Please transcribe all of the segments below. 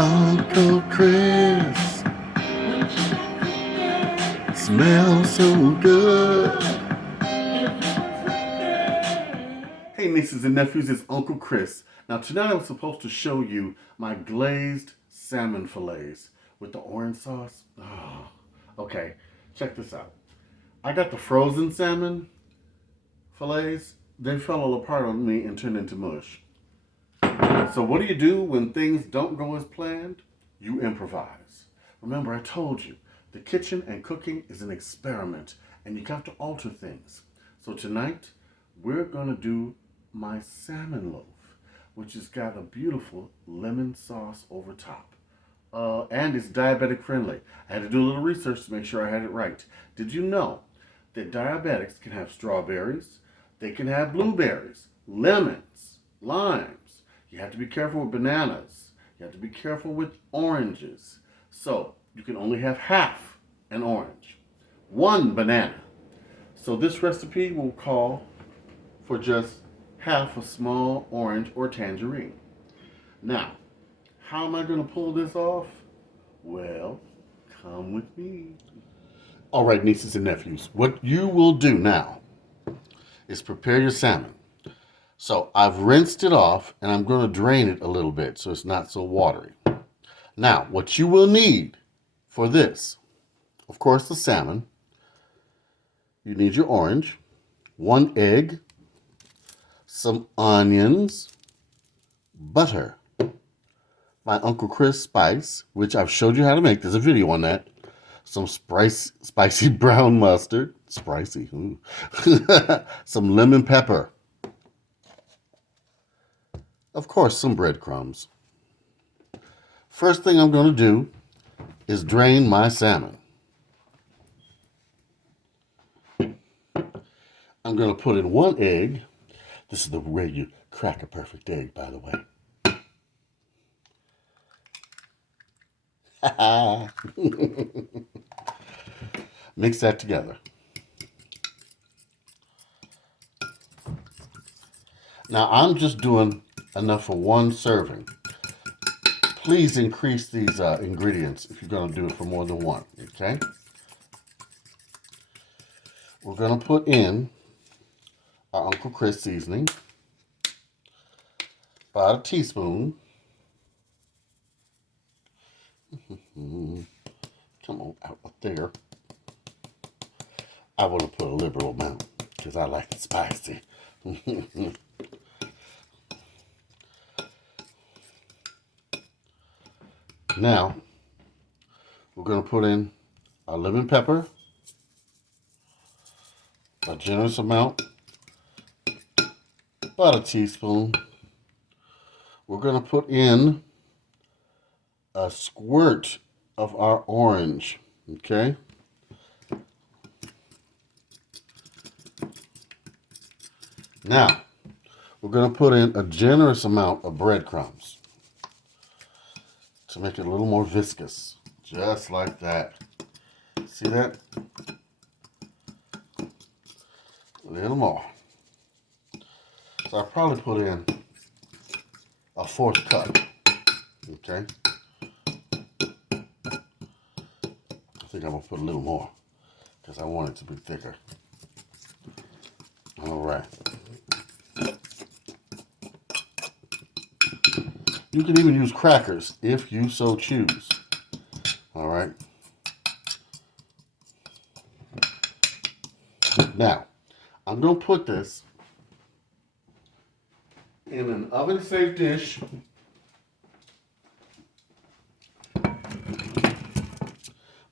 Uncle Chris smells so good. Hey nieces and nephews, it's Uncle Chris. Now tonight I was supposed to show you my glazed salmon fillets with the orange sauce. Oh, okay, check this out. I got the frozen salmon fillets. They fell all apart on me and turned into mush. So what do you do when things don't go as planned? You improvise. Remember, I told you, the kitchen and cooking is an experiment and you got to alter things. So tonight, we're gonna do my salmon loaf, which has got a beautiful lemon sauce over top. And it's diabetic friendly. I had to do a little research to make sure I had it right. Did you know that diabetics can have strawberries, they can have blueberries, lemons, limes. You have to be careful with bananas. You have to be careful with oranges. So you can only have half an orange, one banana. So this recipe will call for just half a small orange or tangerine. Now, how am I going to pull this off? Well, come with me. All right, nieces and nephews, what you will do now is prepare your salmon. So I've rinsed it off and I'm going to drain it a little bit so it's not so watery. Now, what you will need for this, of course, the salmon. You need your orange, one egg, some onions, butter, my Uncle Chris spice, which I've showed you how to make. There's a video on that. Some spicy brown mustard, spicy, some lemon pepper. Of course, some breadcrumbs. First thing I'm going to do is drain my salmon. I'm going to put in one egg. This is the way you crack a perfect egg, by the way. Mix that together. Now, I'm just doing enough for one serving. Please increase these ingredients if you're going to do it for more than one, okay? We're going to put in our Uncle Chris seasoning, about a teaspoon. Come on, out there. I want to put a liberal amount because I like it spicy. Now, we're going to put in our lemon pepper, a generous amount, about a teaspoon. We're going to put in a squirt of our orange, okay? Now, we're going to put in a generous amount of breadcrumbs to make it a little more viscous, just like that. See that? A little more. So I'll probably put in a 1/4 cup, okay? I think I'm going to put a little more because I want it to be thicker. All right. You can even use crackers if you so choose. All right. Now, I'm going to put this in an oven-safe dish.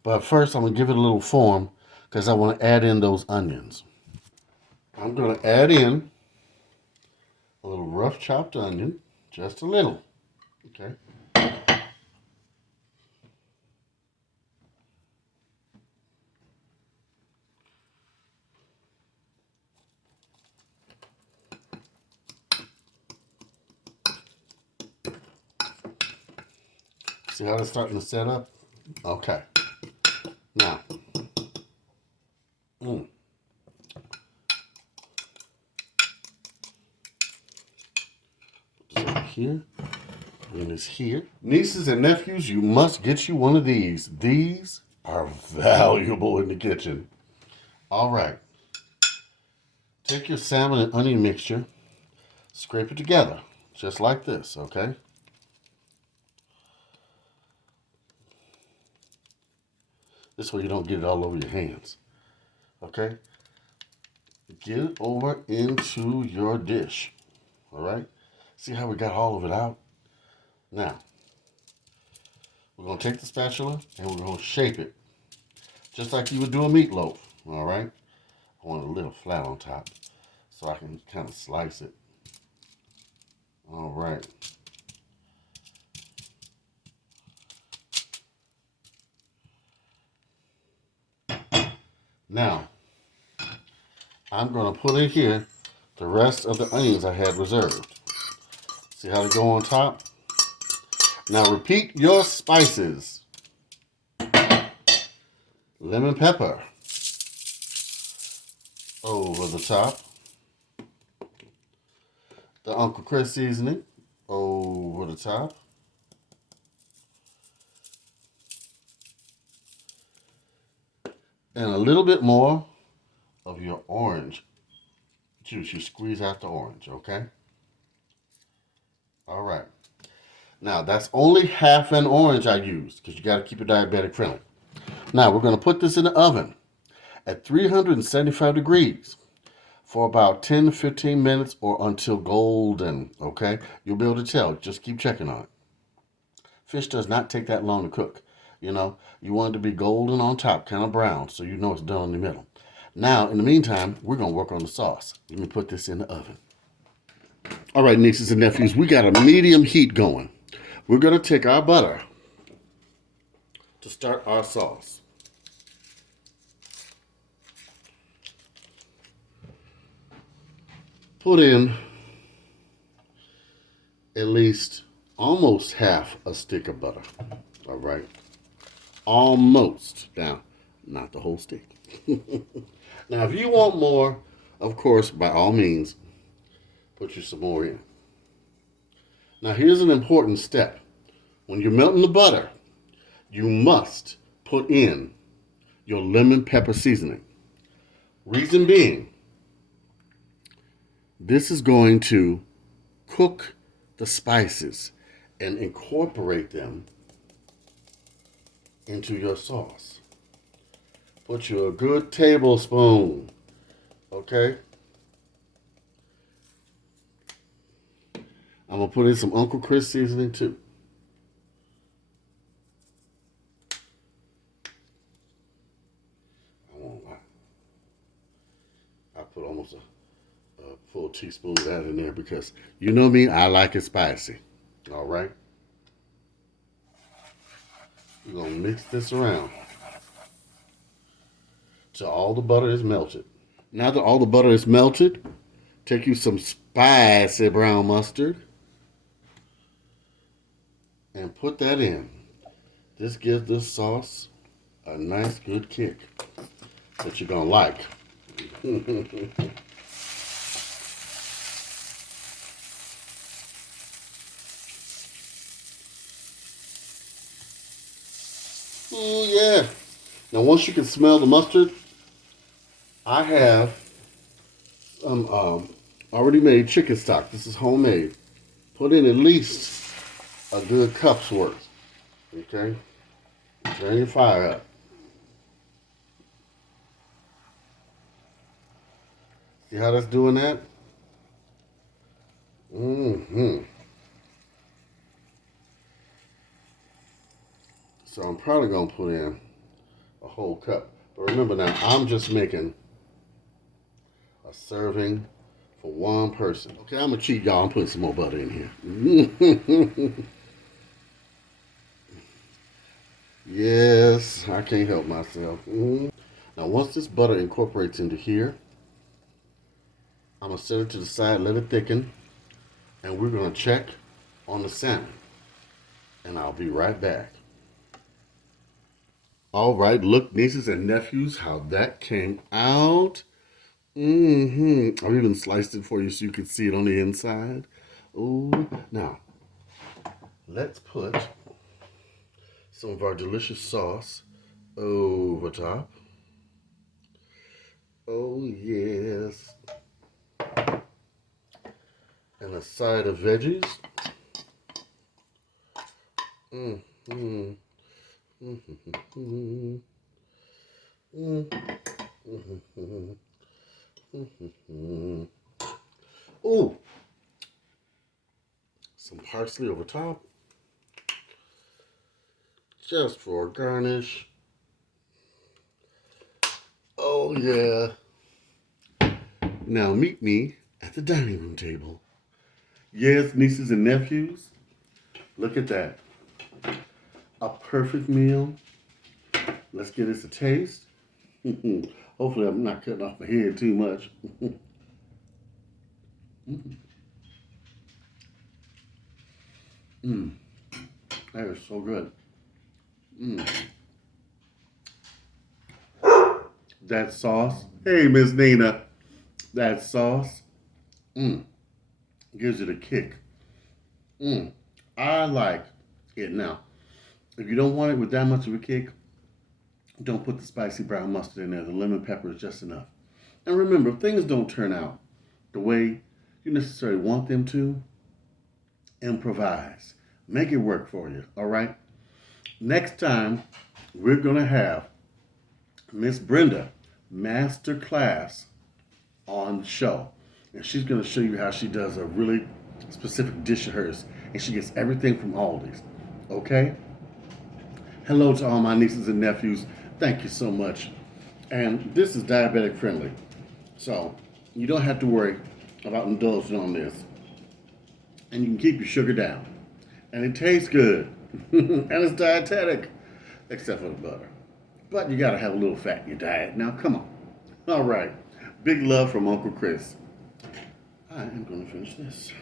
But first, I'm going to give it a little form because I want to add in those onions. I'm going to add in a little rough chopped onion, just a little. Okay. See how it's starting to set up? Okay. Now, put this over here. And it's here. Nieces and nephews, you must get you one of these. These are valuable in the kitchen. All right. Take your salmon and onion mixture, scrape it together, just like this, okay? This way you don't get it all over your hands, okay? Get it over into your dish, all right? See how we got all of it out? Now, we're going to take the spatula and we're going to shape it, just like you would do a meatloaf, all right? I want it a little flat on top so I can kind of slice it. All right. Now, I'm going to put in here the rest of the onions I had reserved. See how they go on top? Now repeat your spices. Lemon pepper over the top. The Uncle Chris seasoning over the top. And a little bit more of your orange juice. You squeeze out the orange, okay? All right. Now, that's only half an orange I used because you got to keep it diabetic friendly. Now, we're going to put this in the oven at 375 degrees for about 10 to 15 minutes or until golden, okay? You'll be able to tell. Just keep checking on it. Fish does not take that long to cook. You know, you want it to be golden on top, kind of brown, so you know it's done in the middle. Now, in the meantime, we're going to work on the sauce. Let me put this in the oven. All right, nieces and nephews, we got a medium heat going. We're going to take our butter to start our sauce. Put in at least almost half a stick of butter. All right. Almost. Now, not the whole stick. Now, if you want more, of course, by all means, put you some more in. Now, here's an important step. When you're melting the butter, you must put in your lemon pepper seasoning. Reason being, this is going to cook the spices and incorporate them into your sauce. Put you a good tablespoon, okay? I'm going to put in some Uncle Chris seasoning too. I won't lie. I put almost a full teaspoon of that in there because you know me, I like it spicy. All right? We're going to mix this around till all the butter is melted. Now that all the butter is melted, take you some spicy brown mustard and put that in. This gives this sauce a nice good kick that you're going to like. Oh yeah. Now once you can smell the mustard, I have some already made chicken stock. This is homemade. Put in at least a good cup's worth. Okay? Turn your fire up. See how that's doing that? Mm-hmm. So I'm probably going to put in a whole cup. But remember now, I'm just making a serving for one person. Okay, I'm going to cheat y'all. I'm putting some more butter in here. Yes, I can't help myself. Now, once this butter incorporates into here, I'm going to set it to the side, let it thicken, and we're going to check on the salmon. And I'll be right back. All right, look, nieces and nephews, how that came out. I've even sliced it for you so you can see it on the inside. Ooh, now, let's put some of our delicious sauce over top. Oh, yes. And a side of veggies. Mm, mm, mm, mm, mm, mm, mm. Oh, some parsley over top, just for a garnish. Oh, yeah. Now meet me at the dining room table. Yes, nieces and nephews, look at that. A perfect meal. Let's give this a taste. Hopefully I'm not cutting off my head too much. Mmm, that is so good. Mmm. That sauce. Hey, Miss Nina. That sauce. Mmm. Gives it a kick. Mmm. I like it. Now, if you don't want it with that much of a kick, don't put the spicy brown mustard in there. The lemon pepper is just enough. And remember, if things don't turn out the way you necessarily want them to, improvise. Make it work for you, all right? Next time, we're going to have Miss Brenda master class on the show. And she's going to show you how she does a really specific dish of hers. And she gets everything from Aldi's, okay? Hello to all my nieces and nephews. Thank you so much. And this is diabetic friendly. So you don't have to worry about indulging on this. And you can keep your sugar down. And it tastes good. And it's dietetic, except for the butter. But you gotta have a little fat in your diet. Now, come on. All right. Big love from Uncle Chris. I am gonna finish this.